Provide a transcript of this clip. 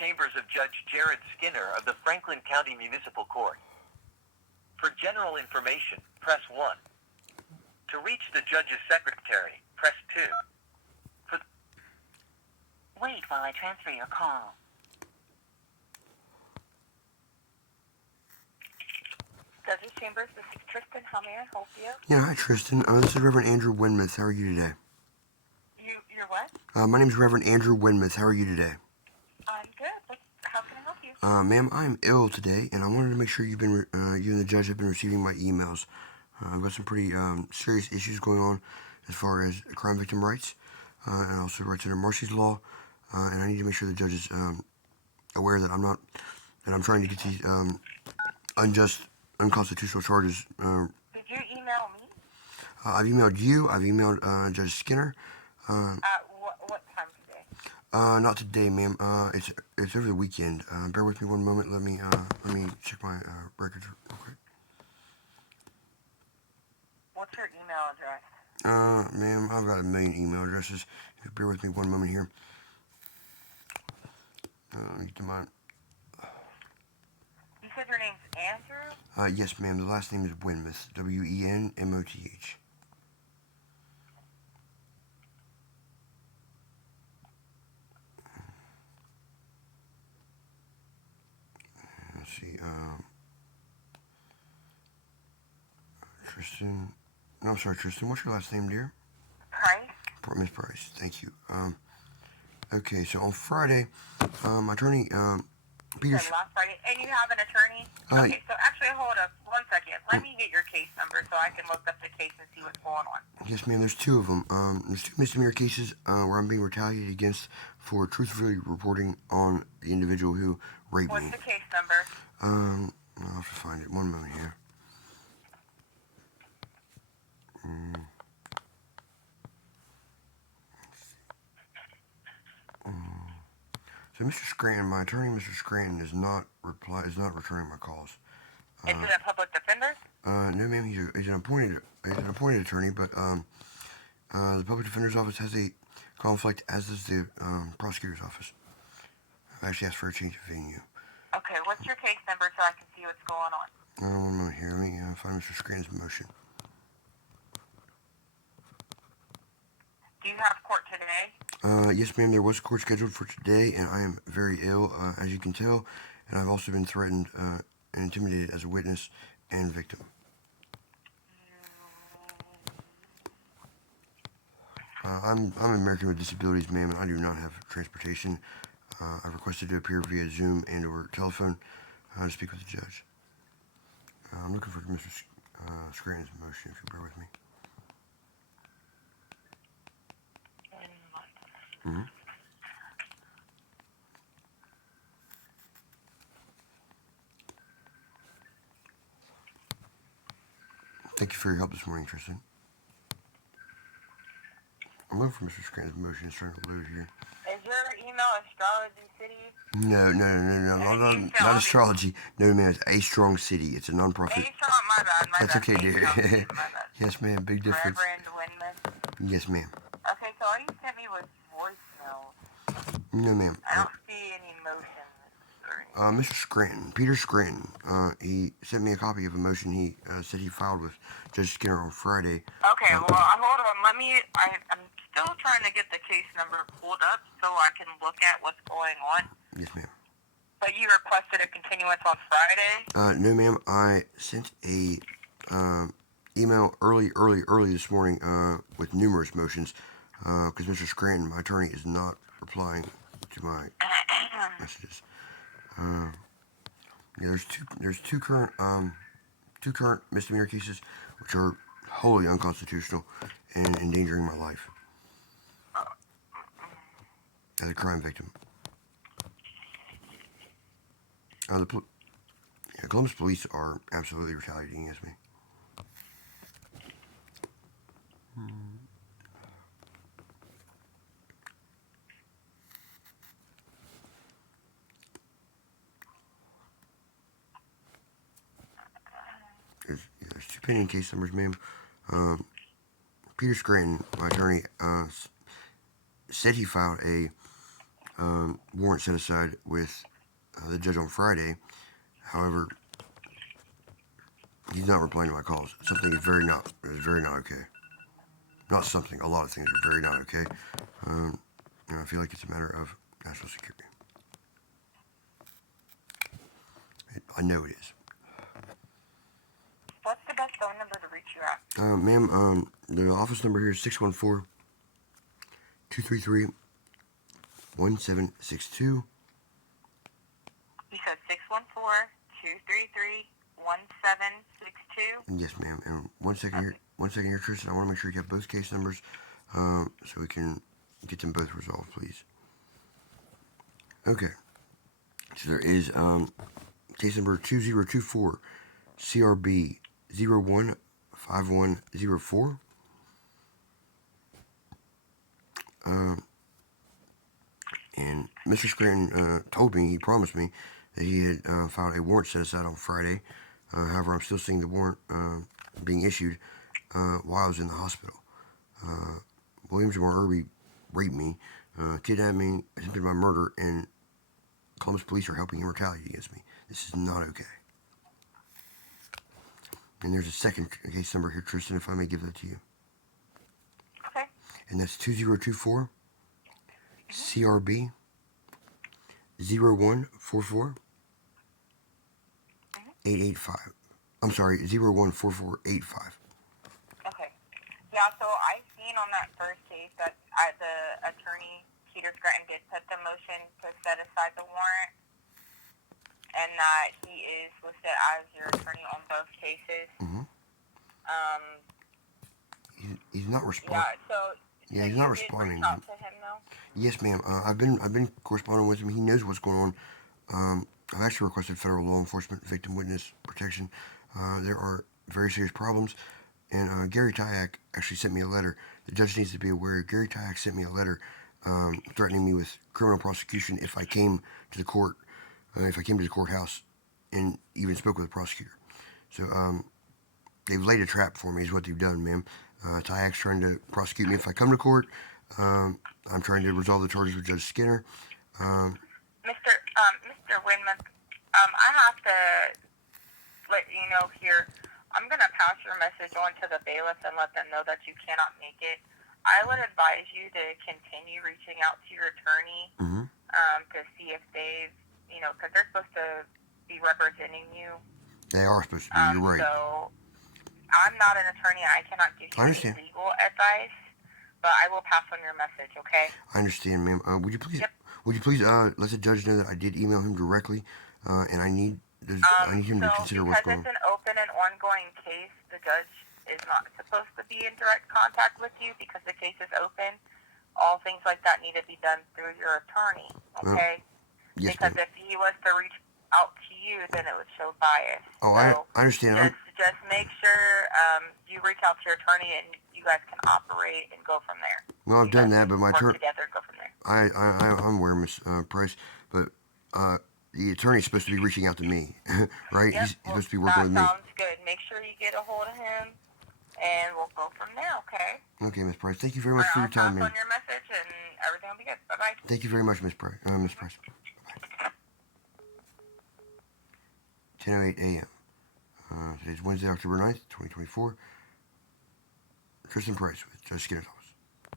chambers of Judge Jerrod Skinner of the Franklin County Municipal Court. For general information, press 1. To reach the judge's secretary, press 2. Wait while I transfer your call. Judge's chambers, this is Tristan. How may I help you? Yeah, hi Tristan. This is Reverend Andrew Wenmoth. How are you today? You're what? My name is Reverend Andrew Wenmoth. How are you today? I'm good. How can I help you? Ma'am, I'm ill today, and I wanted to make sure you and the judge have been receiving my emails. I've got some pretty serious issues going on as far as crime victim rights, and also rights under Marcy's law, and I need to make sure the judge is aware that I'm trying to get these unjust, unconstitutional charges. Did you email me? I've emailed you. I've emailed Judge Skinner. What time today? Not today, ma'am. It's over the weekend. Bear with me one moment. Let me check my records real quick. What's your email address? Ma'am, I've got a million email addresses. If you bear with me one moment here. Let me get to mine. You said your name's Andrew? Yes, ma'am. The last name is Wenmoth. Wenmoth. Let's see. Tristan. No, I'm sorry, Tristan. What's your last name, dear? Price. Miss Price. Thank you. Okay, so on Friday, my attorney, Peter. Last Friday, and you have an attorney? Okay, so actually, hold up 1 second. Let me get your case number so I can look up the case and see what's going on. Yes, ma'am. There's two of them. There's two misdemeanor cases where I'm being retaliated against for truthfully reporting on the individual who raped me. What's the case number? I'll have to find it. One moment here. So Mr. Scranton, my attorney, Mr. Scranton, is not returning my calls. Is it a public defender? No, ma'am. He's an appointed attorney, but the public defender's office has a conflict, as does the prosecutor's office. I've actually asked for a change of venue. Okay, what's your case number so I can see what's going on? One moment here. Let me find Mr. Scranton's motion. Do you have court today? Yes, ma'am. There was court scheduled for today, and I am very ill, as you can tell, and I've also been threatened and intimidated as a witness and victim. I'm an American with disabilities, ma'am, and I do not have transportation. I've requested to appear via Zoom and or telephone to speak with the judge. I'm looking for Mr. Scranton's motion, if you bear with me. Mm-hmm. Thank you for your help this morning, Tristan. I'm looking for Mr. Scranton's motion. It's starting to load here. Is your email Astrology City? No, not astrology. No, ma'am, it's A Strong City. It's a nonprofit. A Strong, my bad. That's okay, dear. My bad. Yes, ma'am, big difference. Reverend Wenmoth. Yes, ma'am. Okay, so all you sent me was voicemail. No, ma'am. I don't see any motions. Mr. Scranton, Peter Scranton, he sent me a copy of a motion he said he filed with Judge Skinner on Friday. Okay, well, hold on. I'm still trying to get the case number pulled up so I can look at what's going on. Yes, ma'am. But you requested a continuance on Friday? No, ma'am. I sent a email early this morning with numerous motions because Mr. Scranton, my attorney, is not replying to my messages. Yeah, there's two current misdemeanor cases which are wholly unconstitutional and endangering my life as a crime victim. Columbus police are absolutely retaliating against me. There's two pending case numbers, ma'am. Peter Scranton, my attorney, said he filed a warrant set aside with the judge on Friday. However, he's not replying to my calls. Something is very not okay. Not something, a lot of things are very not okay. I feel like it's a matter of national security. I know it is. What's the best phone number to reach you at? Ma'am, the office number here is 614-233-1762. You said 614-233-1762? Yes, ma'am. And one second here, Tristan. I want to make sure you have both case numbers, so we can get them both resolved, please. Okay. So there is case number 2024 CRB 015104. And Mr. Scranton told me, he promised me, that he had filed a warrant set aside on Friday. However, I'm still seeing the warrant being issued while I was in the hospital. Williams and Irby raped me, kidnapped me, attempted my murder, and Columbus police are helping him retaliate against me. This is not okay. And there's a second case number here, Tristan, if I may give that to you. Okay. And that's 2024 CRB 0144 885. I'm sorry, 014485. Okay. Yeah, so I seen on that first case that the attorney, Peter Scranton, did put the motion to set aside the warrant, and that he is listed as your attorney on both cases. Mm-hmm. He's not responding. Yeah, so he's you not did responding. reach out to him, though? Yes, ma'am. I've been corresponding with him. He knows what's going on. I've actually requested federal law enforcement victim witness protection. There are very serious problems, and Gary Tyak actually sent me a letter. The judge needs to be aware. Gary Tyak sent me a letter threatening me with criminal prosecution if I came to the court, if I came to the courthouse, and even spoke with the prosecutor. So they've laid a trap for me, is what they've done, ma'am. Tyak's trying to prosecute me if I come to court. I'm trying to resolve the charges with Judge Skinner. Mr. Wenmoth, I have to let you know here, I'm going to pass your message on to the bailiffs and let them know that you cannot make it. I would advise you to continue reaching out to your attorney to see if they've, because they're supposed to be representing you. They are supposed to be, you're right. So I'm not an attorney. I cannot give you any legal advice, but I will pass on your message, okay? I understand, ma'am. Would you please let the judge know that I did email him directly, and I need him to consider what's going on. Because it's an open and ongoing case, the judge is not supposed to be in direct contact with you because the case is open. All things like that need to be done through your attorney, okay? Yes, because ma'am. if he was to reach out to you, then it would show bias. Oh, so I understand. Just make sure you reach out to your attorney and you guys can operate and go from there. Well, I've done that, but my attorney. Together, go from there. I'm aware, Miss Price, but the attorney's supposed to be reaching out to me, right? Yep, he's supposed to be working with me. That sounds good. Make sure you get a hold of him, and we'll go from there, okay? Okay, Miss Price. Thank you very much for your time, ma'am. I'll pass on your message, and everything will be good. Bye-bye. Thank you very much, Miss Price. Miss Price. Bye-bye. 10:08 a.m. Today's Wednesday, October 9th, 2024. Tristan Price with Judge Skinner's office.